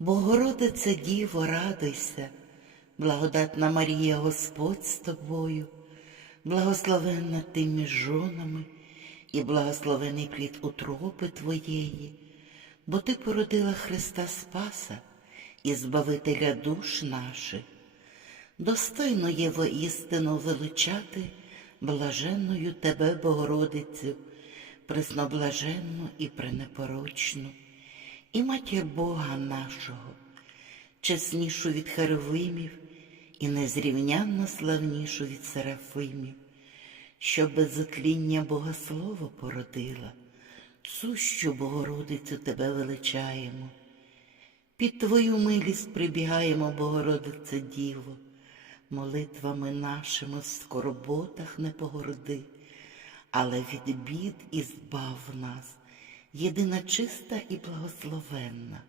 Богородице Діво, радуйся, благодатна Марія Господь з тобою, благословенна ти між жонами і благословений плід утроби Твоєї, бо Ти породила Христа Спаса і Збавителя душ наших. Достойно є воістину величати блаженною Тебе, Богородицю, пресноблаженну і пренепорочну, і матір Бога нашого, чеснішу від Херовимів і незрівнянно славнішу від Серафимів, що без затління Богослова породила, сущу Богородицю Тебе величаємо. Під Твою милість прибігаємо, Богородице Діво, молитвами нашими в скорботах не погорди, але від бід і збав нас, єдина чиста і благословенна.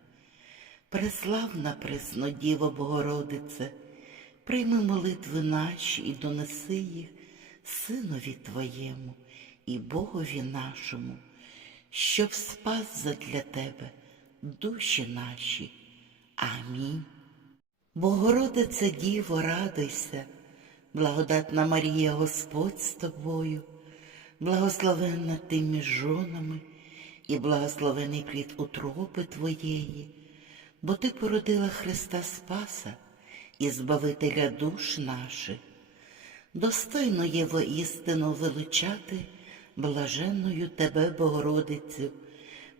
Преславна пресно Діво Богородице, прийми молитви наші і донеси їх Синові Твоєму і Богові нашому, щоб спас задля Тебе душі наші. Амінь. Богородице Діво, радуйся, благодатна Марія Господь з тобою, благословенна ти між жонами і благословений плід утроби Твоєї, бо Ти породила Христа Спаса і Збавителя душ наших. Достойно є воістину величати блаженною Тебе, Богородицю,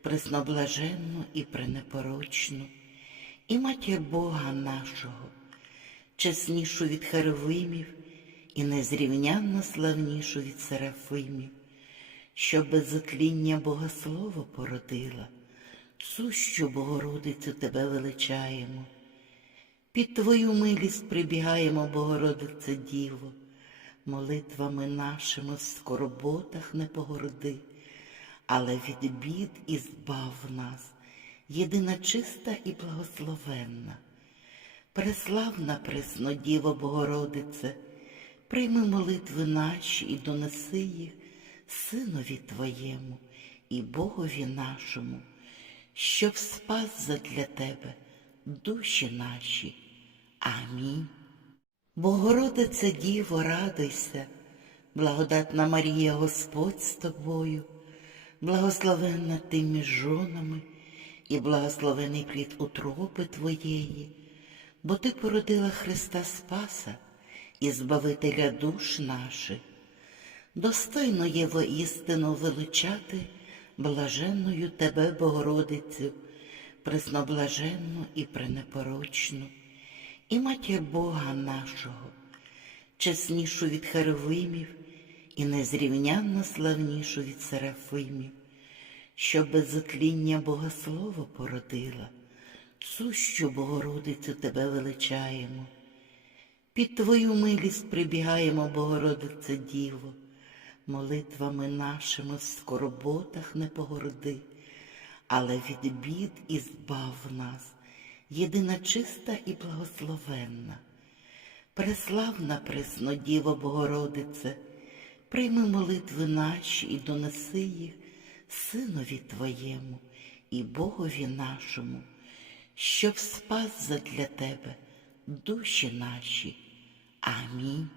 пресноблаженну і пренепорочну, і матір Бога нашого, чеснішу від Херовимів і незрівнянно славнішу від Серафимів, що без затління Богослова породила, сущу Богородицю Тебе величаємо. Під Твою милість прибігаємо, Богородице Діво, молитвами нашими в скорботах не погорди, але від бід і збав нас, єдина чиста і благословенна. Преславна пресно Діво Богородице, прийми молитви наші і донеси їх Синові Твоєму і Богові нашому, щоб спас задля Тебе душі наші. Амінь. Богородице Діво, радуйся, благодатна Марія Господь з тобою, благословенна ти між жонами і благословений плід утроби Твоєї, бо Ти породила Христа Спаса і Збавителя душ наших. Достойно є воістину величати блаженною Тебе, Богородицю, пресноблаженну і пренепорочну, і матір Бога нашого, чеснішу від Херовимів і незрівнянно славнішу від Серафимів, що без затління Богослова породила, сущу Богородицю Тебе величаємо. Під Твою милість прибігаємо, Богородице Діво, молитвами нашими в скорботах не погорди, але від бід і збав нас, єдина чиста і благословенна. Преславна пресно Діво Богородице, прийми молитви наші і донеси їх Синові Твоєму і Богові нашому, щоб спас задля Тебе душі наші. Амінь.